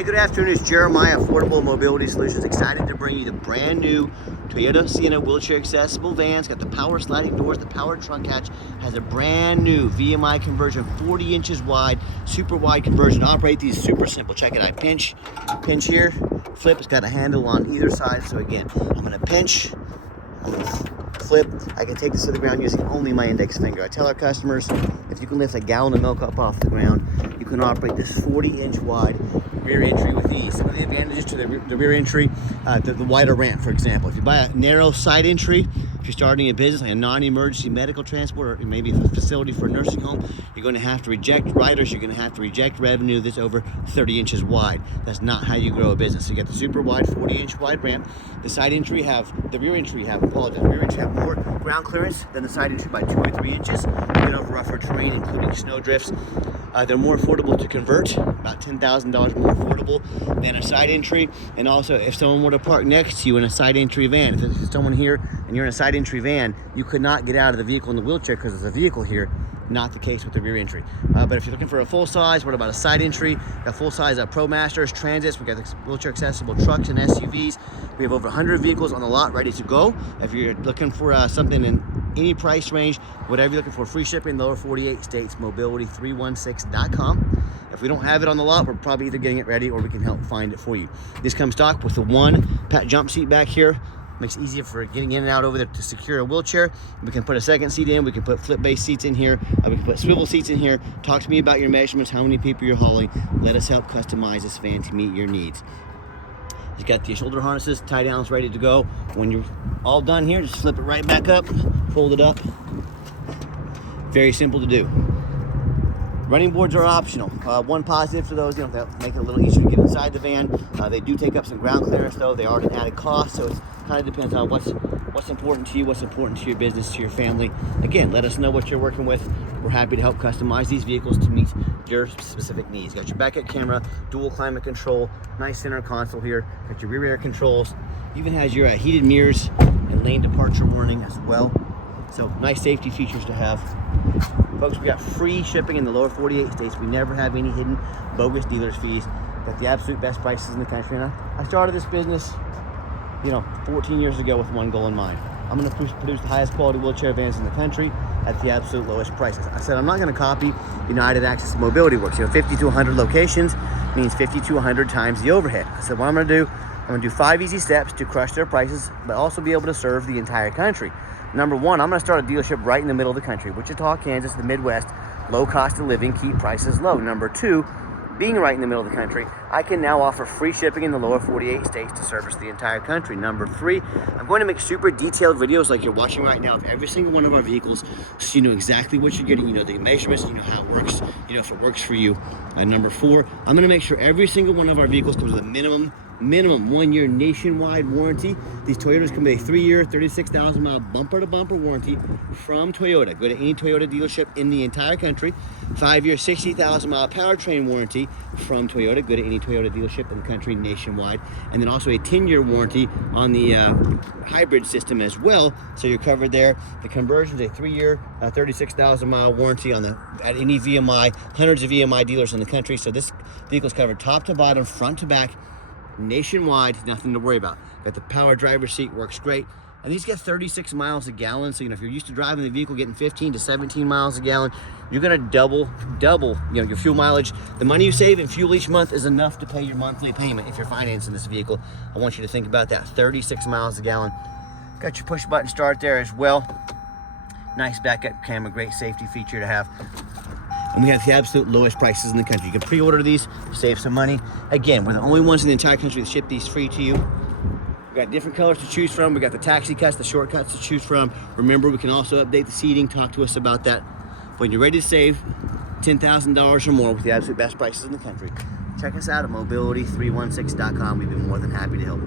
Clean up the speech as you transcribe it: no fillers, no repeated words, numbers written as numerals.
Hey, good afternoon. It's Jeremiah, Affordable Mobility Solutions. Excited to bring you the brand new Toyota Sienna wheelchair accessible van. It's got the power sliding doors, the power trunk hatch, has a brand new VMI conversion, 40 inches wide, super wide conversion. Operate these super simple. Check it out. Pinch here, flip. It's got a handle on either side. So again, I'm gonna pinch, I'm gonna flip. I can take this to the ground using only my index finger. I tell our customers, if you can lift a gallon of milk up off the ground, you can operate this 40-inch wide rear entry with ease. Some of the advantages to the rear entry, the wider ramp, for example. If you buy a narrow side entry, if you're starting a business like a non-emergency medical transport or maybe a facility for a nursing home, you're going to have to reject riders, you're going to have to reject revenue that's over 30 inches wide. That's not how you grow a business. So you got the super wide 40-inch wide ramp. The side entry the rear entry have more ground clearance than the side entry by 2 or 3 inches. Get over rougher terrain, including snow drifts. They're more affordable to convert, about $10,000 more affordable than a side entry. And also, if someone were to park next to you in a side entry van, if there's someone here and you're in a side entry van, you could not get out of the vehicle in the wheelchair because there's a vehicle here. Not the case with the rear entry. But if you're looking for a full size, what about a side entry? Got full size ProMasters, Transits. We got the wheelchair accessible trucks and SUVs. We have over 100 vehicles on the lot ready to go. If you're looking for something in any price range, whatever you're looking for, free shipping, lower 48 states, mobility316.com. If we don't have it on the lot, we're probably either getting it ready or we can help find it for you. This comes stock with the one jump seat back here. Makes it easier for getting in and out over there to secure a wheelchair. We can put a second seat in. We can put flip-based seats in here. We can put swivel seats in here. Talk to me about your measurements, how many people you're hauling. Let us help customize this van to meet your needs. You've got the shoulder harnesses, tie downs ready to go. When you're all done here, just flip it right back up, fold it up. Very simple to do. Running boards are optional. One positive for those, that make it a little easier to get inside the van. They do take up some ground clearance though. They are an added cost, so it kind of depends on what's important to you, what's important to your business, to your family. Again, let us know what you're working with. We're happy to help customize these vehicles to meet your specific needs. Got your backup camera, dual climate control, nice center console here. Got your rear air controls. Even has your heated mirrors and lane departure warning as well. So nice safety features to have. Folks, we got free shipping in the lower 48 states. We never have any hidden bogus dealers fees. Got the absolute best prices in the country. And I started this business, 14 years ago with one goal in mind. I'm going to produce the highest quality wheelchair vans in the country at the absolute lowest prices. I said I'm not going to copy United Accessible Mobility Works. 50 to 100 locations means 50 to 100 times the overhead. I said what I'm going to do, I'm going to do 5 easy steps to crush their prices, but also be able to serve the entire country. Number one, I'm going to start a dealership right in the middle of the country. Wichita, Kansas, the Midwest, low cost of living, keep prices low. Number two, being right in the middle of the country, I can now offer free shipping in the lower 48 states to service the entire country. Number three, I'm going to make super detailed videos like you're watching right now of every single one of our vehicles, so you know exactly what you're getting, the measurements, how it works, if it works for you. And number four, I'm going to make sure every single one of our vehicles comes with a minimum 1-year nationwide warranty. These Toyotas come with a 3-year, 36,000 mile bumper to bumper warranty from Toyota. Go to any Toyota dealership in the entire country. 5-year, 60,000 mile powertrain warranty from Toyota. Go to any Toyota dealership in the country nationwide. And then also a 10-year warranty on the hybrid system as well. So you're covered there. The conversion is a 3-year, 36,000 mile warranty at any VMI, hundreds of VMI dealers in the country. So this vehicle is covered top to bottom, front to back, nationwide, nothing to worry about. Got the power driver's seat, works great. And these get 36 miles a gallon. So, if you're used to driving the vehicle getting 15 to 17 miles a gallon, you're gonna double, your fuel mileage. The money you save in fuel each month is enough to pay your monthly payment if you're financing this vehicle. I want you to think about that, 36 miles a gallon. Got your push button start there as well. Nice backup camera, great safety feature to have. And we have the absolute lowest prices in the country. You can pre-order these, save some money. Again, we're the only ones in the entire country that ship these free to you. We've got different colors to choose from. We got the taxi cuts, the shortcuts to choose from. Remember, we can also update the seating. Talk to us about that. When you're ready to save $10,000 or more with the absolute best prices in the country, check us out at mobility316.com. We'd be more than happy to help.